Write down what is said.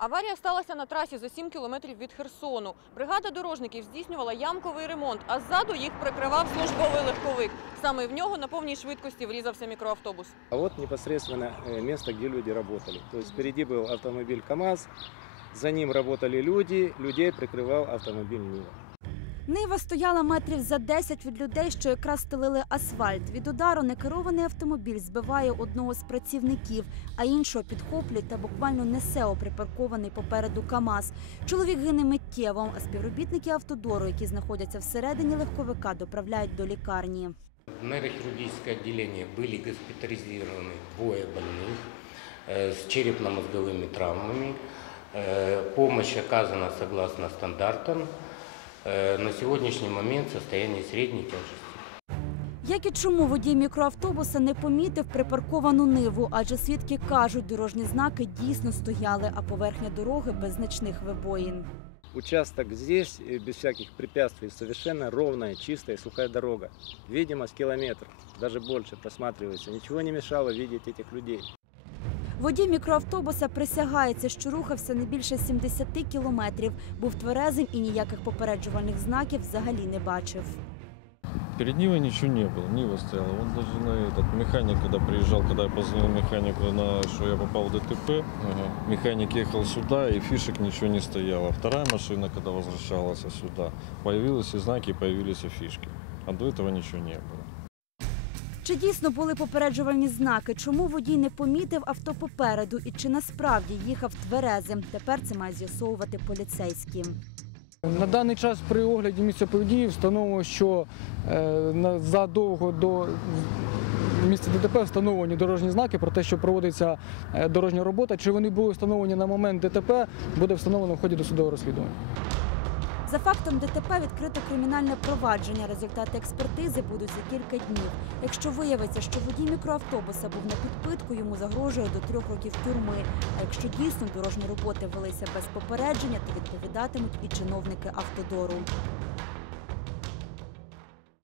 Аварія сталася на трасі за 7 кілометрів від Херсону. Бригада дорожників здійснювала ямковий ремонт, а ззаду їх прикривав службовий легковик. Саме в нього на повній швидкості врізався мікроавтобус. А вот непосредственно э, место, где люди работали. То есть впереди был автомобиль КАМАЗ, за ним работали люди, людей прикрывал автомобиль Нива. Нива стояла метрів за 10 від людей, що якраз стелили асфальт. Від удару некерований автомобіль збиває одного з працівників, а іншого підхоплює та буквально несе у припаркований попереду КАМАЗ. Чоловік гине миттєво, а співробітники автодору, які знаходяться всередині легковика, доправляють до лікарні. В нейрохирургическое отделение были госпитализированы двое больных э, с черепно-мозговыми травмами. Э, Помощь оказана согласно стандартам. Э, На сегодняшний момент состояние средней тяжести. Як і чому водій мікроавтобуса не помітив припарковану ниву, адже свідки кажуть, дорожні знаки дійсно стояли, а поверхня дороги без значних вибоїн. Участок здесь, э, без всяких препятствий, совершенно ровная, чистая, сухая дорога. Видимость километр, даже больше просматривается. Ничего не мешало видеть этих людей. Водій мікроавтобуса присягається, що рухався не більше 70 кілометрів, був тверезим і ніяких попереджувальних знаків взагалі не бачив. Перед Нивой ничего не было, Нива стояла. Он даже на этот механик, когда приезжал, когда я позвонил механику, на, что я попал в ДТП, механик ехал сюда, и фишек ничего не стояло. Вторая машина, когда возвращалась сюда, появились и знаки, и появились и фишки. А до этого ничего не было. Чи дійсно були попереджувальні знаки? Чому водій не помітив авто попереду і чи насправді їхав тверезим? Тепер це має з'ясовувати поліцейські. На даний час при огляді місця події встановлено, що е, задовго до місця ДТП встановлені дорожні знаки про те, що проводиться е, дорожня робота. Чи вони були встановлені на момент ДТП, буде встановлено в ході досудового розслідування. За фактом ДТП відкрито кримінальне провадження. Результати експертизи будуть за кілька днів. Якщо виявиться, що водій мікроавтобуса був на підпитку, йому загрожує до трьох років тюрми. А якщо дійсно дорожні роботи велися без попередження, то відповідатимуть і чиновники автодору.